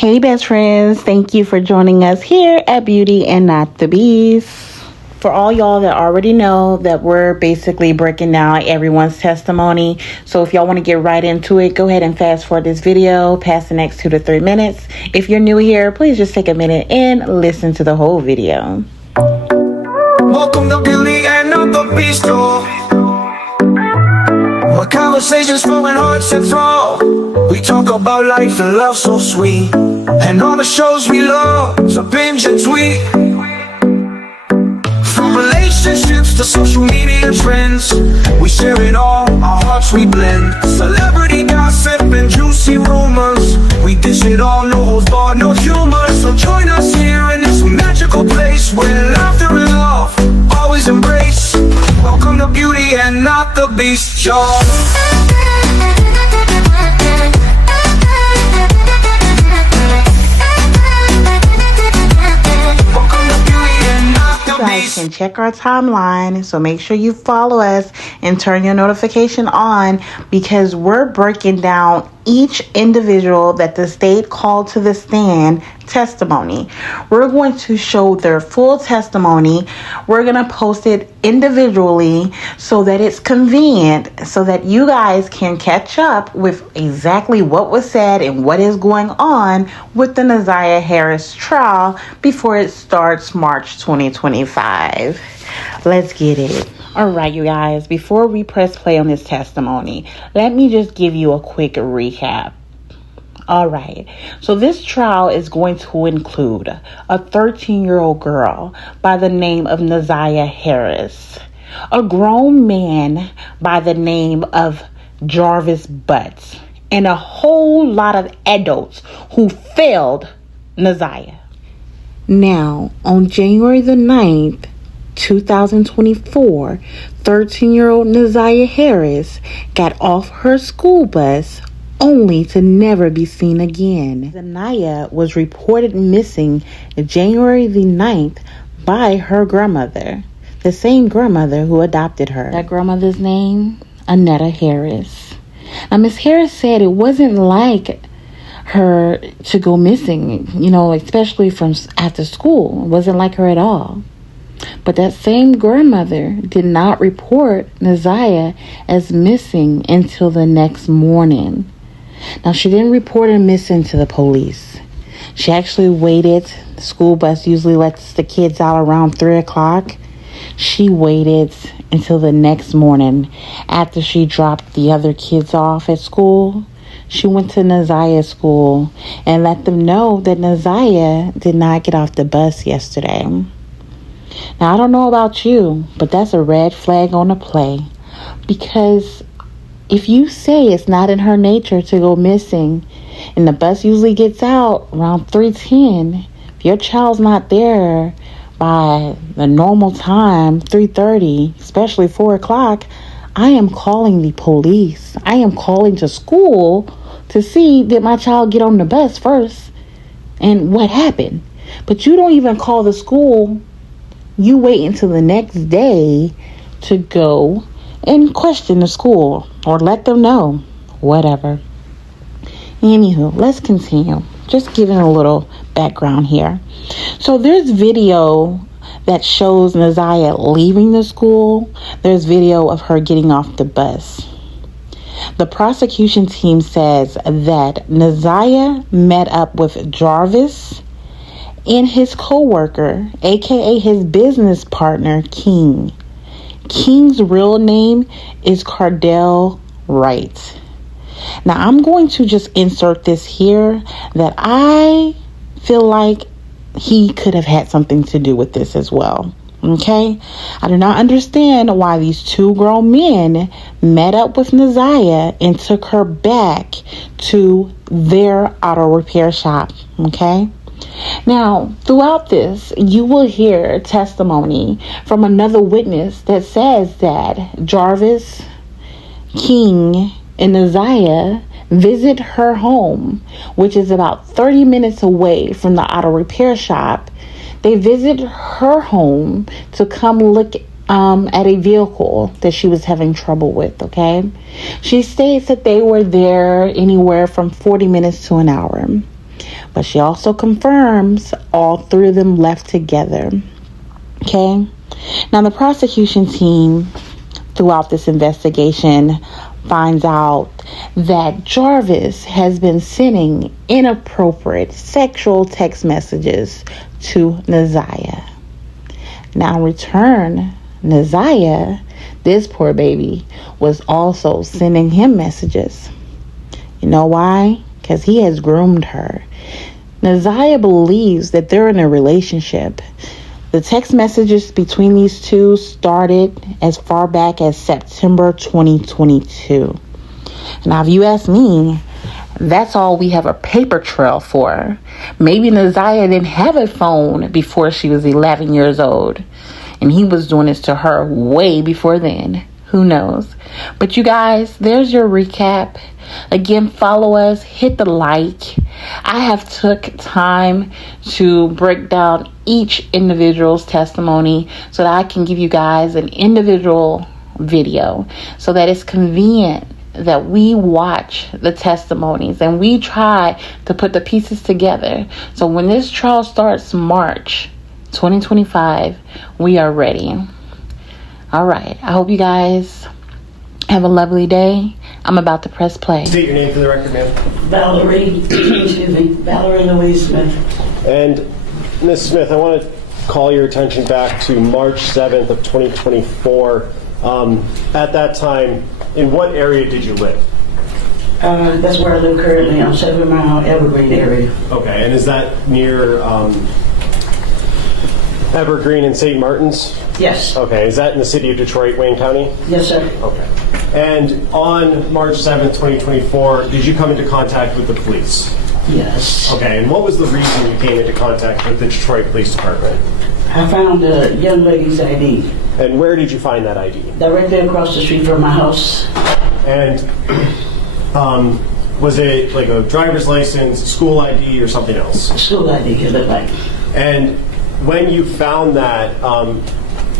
Hey best friends, thank you for joining us here at Beauty and Not the Beast. For all y'all that already know that we're basically breaking down everyone's testimony. So if y'all want to get right into it, go ahead and fast forward this video past the next 2 to 3 minutes. If you're new here, please just take a minute and listen to the whole video. Welcome to Beauty and Not the Beast, where conversations flowing hearts and throw. We talk about life and love so sweet, and all the shows we love to binge and tweet. From relationships to social media trends, we share it all, our hearts we blend. Celebrity gossip and juicy rumors, we dish it all, no holds barred, no humor. So join us here in this magical place where laughter and love always embrace. Welcome to Beauty and Not the Beast, y'all. You guys can check our timeline, so make sure you follow us and turn your notification on, because we're breaking down each individual that the state called to the stand testimony. We're going to show their full testimony. We're going to post it individually so that it's convenient, so that you guys can catch up with exactly what was said and what is going on with the Ziyah Harris trial before it starts March 2025. Let's get it. All right, you guys, before we press play on this testimony, let me just give you a quick recap. All right, so this trial is going to include a 13-year-old girl by the name of Ziyah Harris, a grown man by the name of Jarvis Butts, and a whole lot of adults who failed Ziyah. Now, on January the 9th, 2024, 13-year-old Ziyah Harris got off her school bus only to never be seen again. Ziyah was reported missing January the 9th by her grandmother, the same grandmother who adopted her. That grandmother's name, Annetta Harris. Now, Miss Harris said it wasn't like her to go missing, especially from after school. It wasn't like her at all. But that same grandmother did not report Ziyah as missing until the next morning. Now, she didn't report her missing to the police. She actually waited. The school bus usually lets the kids out around 3 o'clock. She waited until the next morning after she dropped the other kids off at school. She went to Ziyah's school and let them know that Ziyah did not get off the bus yesterday. Now, I don't know about you, but that's a red flag on the play, because if you say it's not in her nature to go missing, and the bus usually gets out around 3:10, if your child's not there by the normal time, 3:30, especially 4 o'clock, I am calling the police. I am calling to school to see, did my child get on the bus first and what happened? But you don't even call the school. You wait until the next day to go and question the school or let them know, whatever. Anywho, let's continue. Just giving a little background here. So there's video that shows Ziyah leaving the school. There's video of her getting off the bus. The prosecution team says that Ziyah met up with Jarvis and his co-worker, aka his business partner, King. King's real name is Cardell Wright. Now, I'm going to just insert this here that I feel like he could have had something to do with this as well. Okay? I do not understand why these two grown men met up with Ziyah and took her back to their auto repair shop. Okay? Now, throughout this, you will hear testimony from another witness that says that Jarvis, King, and Ziyah visit her home, which is about 30 minutes away from the auto repair shop. They visit her home to come look at a vehicle that she was having trouble with, okay? She states that they were there anywhere from 40 minutes to an hour. But she also confirms all three of them left together. Okay? Now, the prosecution team throughout this investigation finds out that Jarvis has been sending inappropriate sexual text messages to Ziyah. Now, in return, Ziyah, this poor baby, was also sending him messages. You know why? Because he has groomed her. Ziyah believes that they're in a relationship. The text messages between these two started as far back as September 2022. Now, if you ask me, that's all we have a paper trail for. Maybe Ziyah didn't have a phone before she was 11 years old, and he was doing this to her way before then. Who knows? But you guys, there's your recap. Again, follow us, hit the like. I have took time to break down each individual's testimony so that I can give you guys an individual video so that it's convenient that we watch the testimonies and we try to put the pieces together. So when this trial starts March 2025, we are ready. All right. I hope you guys have a lovely day. I'm about to press play. State your name for the record, ma'am. Valerie, Valarie Louise Smith. And Ms. Smith, I want to call your attention back to March 7th of 2024. At that time, in what area did you live? That's where I live currently, on 7 Mile Evergreen area. Okay, and is that near Evergreen and St. Martin's? Yes. Okay, is that in the city of Detroit, Wayne County? Yes, sir. Okay. And on March 7th, 2024, did you come into contact with the police? Yes. Okay, and what was the reason you came into contact with the Detroit Police Department? I found a young lady's ID And where did you find that ID? directly across the street from my house. And was it like a driver's license, school ID, or something else? School ID, it looked like. And when you found that,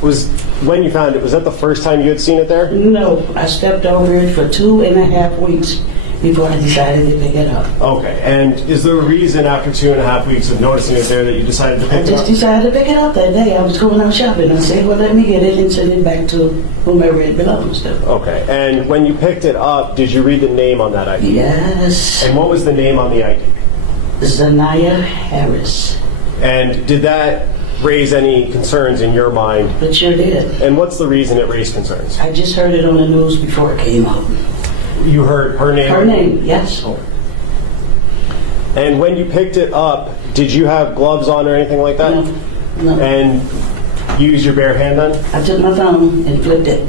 was that the first time you had seen it there? No, I stepped over it for 2.5 weeks before I decided to pick it up. Okay, and is there a reason after 2.5 weeks of noticing it there that you decided to I pick it just up? decided to pick it up that day. I was going out shopping. I said, well, let me get it and send it back to whomever it belongs to. Okay, and when you picked it up, did you read the name on that ID? Yes. And what was the name on the ID? Ziyah Harris. And did that raise any concerns in your mind? It sure did. And what's the reason it raised concerns? I just heard it on the news before it came out. You heard her name? Her name, yes. And when you picked it up, did you have gloves on or anything like that? No. And you used your bare hand then? I took my thumb and flipped it.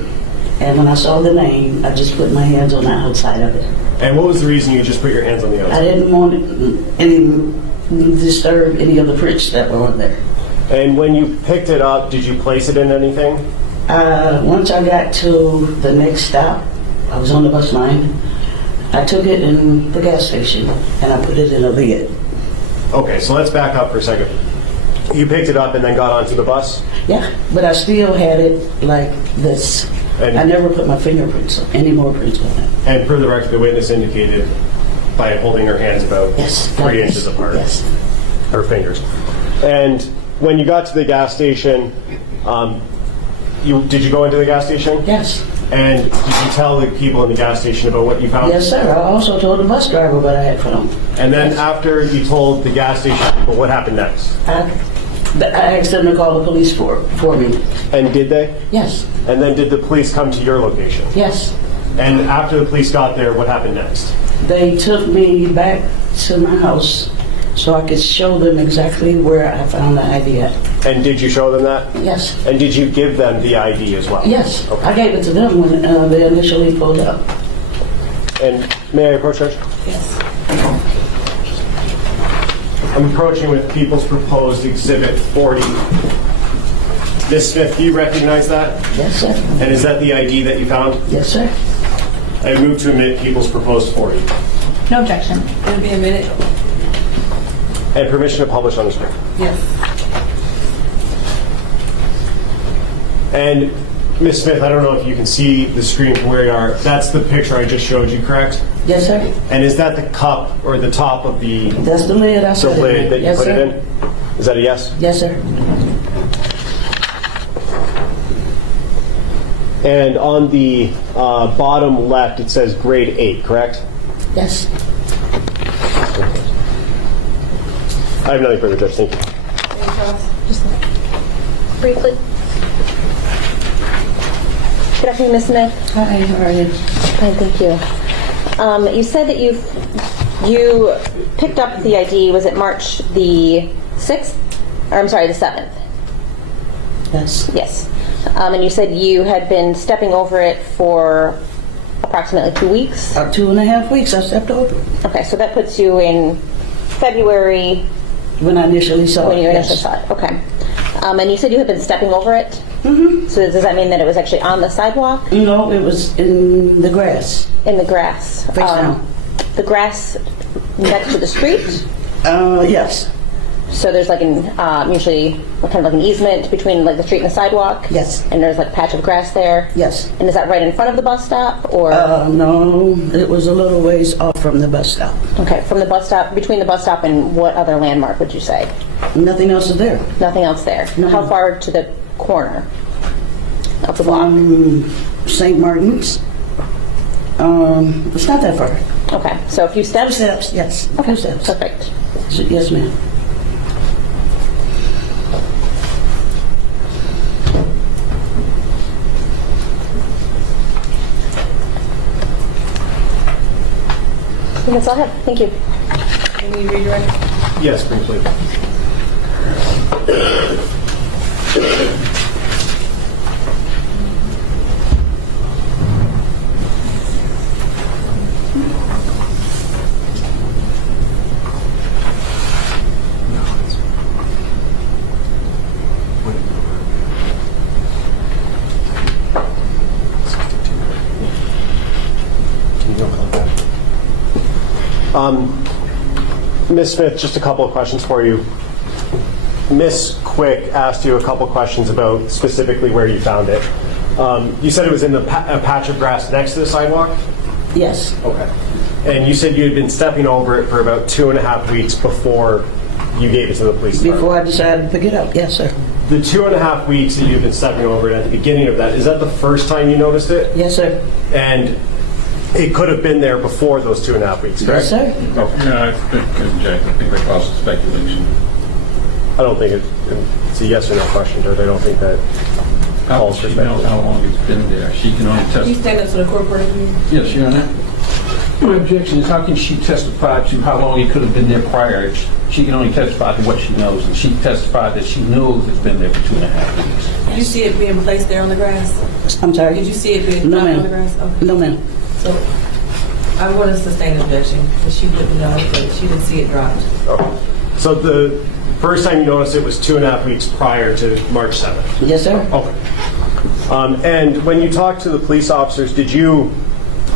And when I saw the name, I just put my hands on the outside of it. And what was the reason you just put your hands on the I outside? didn't want to disturb any of the prints that were on there. And when you picked it up, did you place it in anything? Once I got to the next stop, I was on the bus line. I took it in the gas station and I put it in a lid. Okay, so let's back up for a second. You picked it up and then got onto the bus? Yeah, but I still had it like this. And- I never put my fingerprints, any more prints on it. And for the record, the witness indicated by holding her hands about Yes. 3 inches apart. Yes. Her fingers. And when you got to the gas station, did you go into the gas station? Yes. And did you tell the people in the gas station about what you found? Yes, sir. I also told the bus driver what I had found. And then after you told the gas station people, what happened next? I asked them to call the police for me. And did they? Yes. And then did the police come to your location? Yes. And after the police got there, what happened next? They took me back to my house so I could show them exactly where I found the ID at. And did you show them that? Yes. And did you give them the ID as well? Yes. Okay. I gave it to them when they initially pulled up. And may I approach, Judge? Yes. I'm approaching with People's Proposed Exhibit 40. Ms. Smith, do you recognize that? Yes, sir. And is that the ID that you found? Yes, sir. I move to admit People's Proposed 40. No objection. It'll be a minute. And permission to publish on the screen. Yes. And Ms. Smith, I don't know if you can see the screen from where you are. That's the picture I just showed you, correct? Yes, sir. And is that the cup or the top of the That's the lid I set it lid in. that you Yes, put sir. it in? Is that a yes? Yes, sir. And on the bottom left, it says grade 8, correct? Yes. I have nothing further, Judge. Thank you. Just Briefly. Good afternoon, Ms. Smith. Hi, how are you? Fine, thank you. You said that you picked up the ID, was it March the 6th? Or I'm sorry, the 7th? Yes. Yes. And you said you had been stepping over it for approximately 2 weeks? 2.5 weeks I stepped over it. Okay, so that puts you in February When I initially saw when it. you yes. initially saw it. Okay. And you said you had been stepping over it? Mm-hmm. So does that mean that it was actually on the sidewalk? No, it was in the grass. In the grass? Face down. The grass next to the street? Yes. So there's like an usually kind of like an easement between like the street and the sidewalk. Yes. And there's like a patch of grass there. Yes. And is that right in front of the bus stop or? No, it was a little ways off from the bus stop. Okay, from the bus stop, between the bus stop and what other landmark would you say? Nothing else is there. Nothing else there. No. How far to the corner of the block? St. Martin's. It's not that far. Okay, so a few steps. Steps, yes. A few steps. Perfect. Yes, ma'am. And that's all I have. Thank you. Can we redirect? Yes, briefly. Ms. Smith, just a couple of questions for you. Ms. Quick asked you a couple of questions about specifically where you found it. You said it was in a patch of grass next to the sidewalk? Yes. Okay. And you said you had been stepping over it for about 2.5 weeks before you gave it to the police department. Before I decided to pick it up. Yes, sir. The 2.5 weeks that you've been stepping over it at the beginning of that, is that the first time you noticed it? Yes, sir. And it could have been there before those 2.5 weeks, correct? Yes, sir. Okay. No, I think that causes speculation. I don't think it's a yes or no question, Judge. I don't think that How calls does for she know speculation. how long it's been there? She can only Can you testify. stand up to the court reporter view? Yes, Your Honor. My objection is how can she testify to how long it could have been there prior? She can only testify to what she knows, and she testified that she knows it's been there for 2.5 weeks. Did you see it being placed there on the grass? I'm sorry. Did you see it being No, dropped on ma'am. the grass? Okay. No, ma'am. So I want to sustain objection because she wouldn't know that she didn't see it dropped. Okay. So the first time you noticed it was 2.5 weeks prior to March 7th? Yes, sir. Okay. And when you talked to the police officers, did you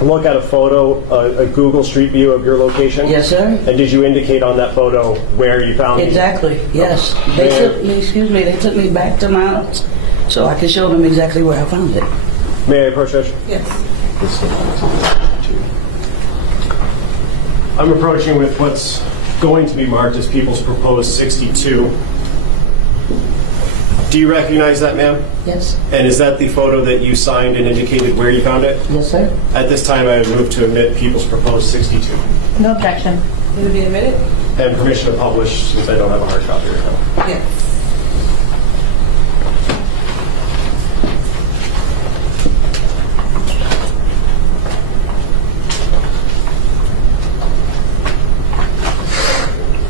look at a photo, a Google Street View of your location? Yes, sir. And did you indicate on that photo where you found it? Exactly. Yes. They took me back to my house so I could show them exactly where I found it. May I approach, Judge? Yes. I'm approaching with what's going to be marked as people's proposed 62. Do you recognize that, ma'am? Yes. And is that the photo that you signed and indicated where you found it? Yes, sir. At this time, I move to admit people's proposed 62. No objection. Will it be admitted? And permission to publish, since I don't have a hard copy right now. Yes.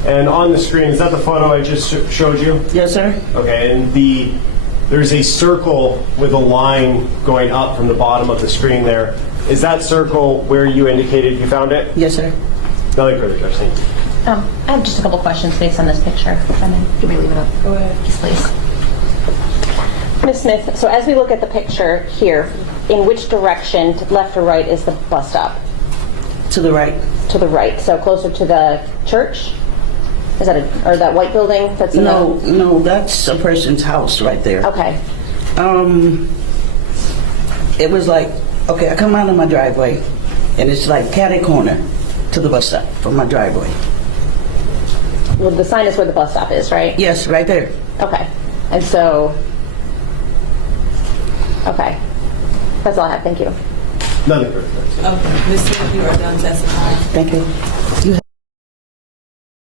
And on the screen, is that the photo I just showed you? Yes, sir. Okay, and there's a circle with a line going up from the bottom of the screen there. Is that circle where you indicated you found it? Yes, sir. Nothing further, Judge. Thank you. I have just a couple questions based on this picture. Can we leave it up? Go ahead. Yes, please. Ms. Smith, so as we look at the picture here, in which direction, left or right, is the bus stop? To the right. To the right, so closer to the church? Is that or that white building that's in No, that's a person's house right there. Okay. It was like, okay, I come out of my driveway And it's like catty corner to the bus stop from my driveway. Well, the sign is where the bus stop is, right? Yes, right there. Okay. And so, okay. That's all I have. Thank you. Nothing further. Okay, Ms. Smith, you are done testifying. Thank you.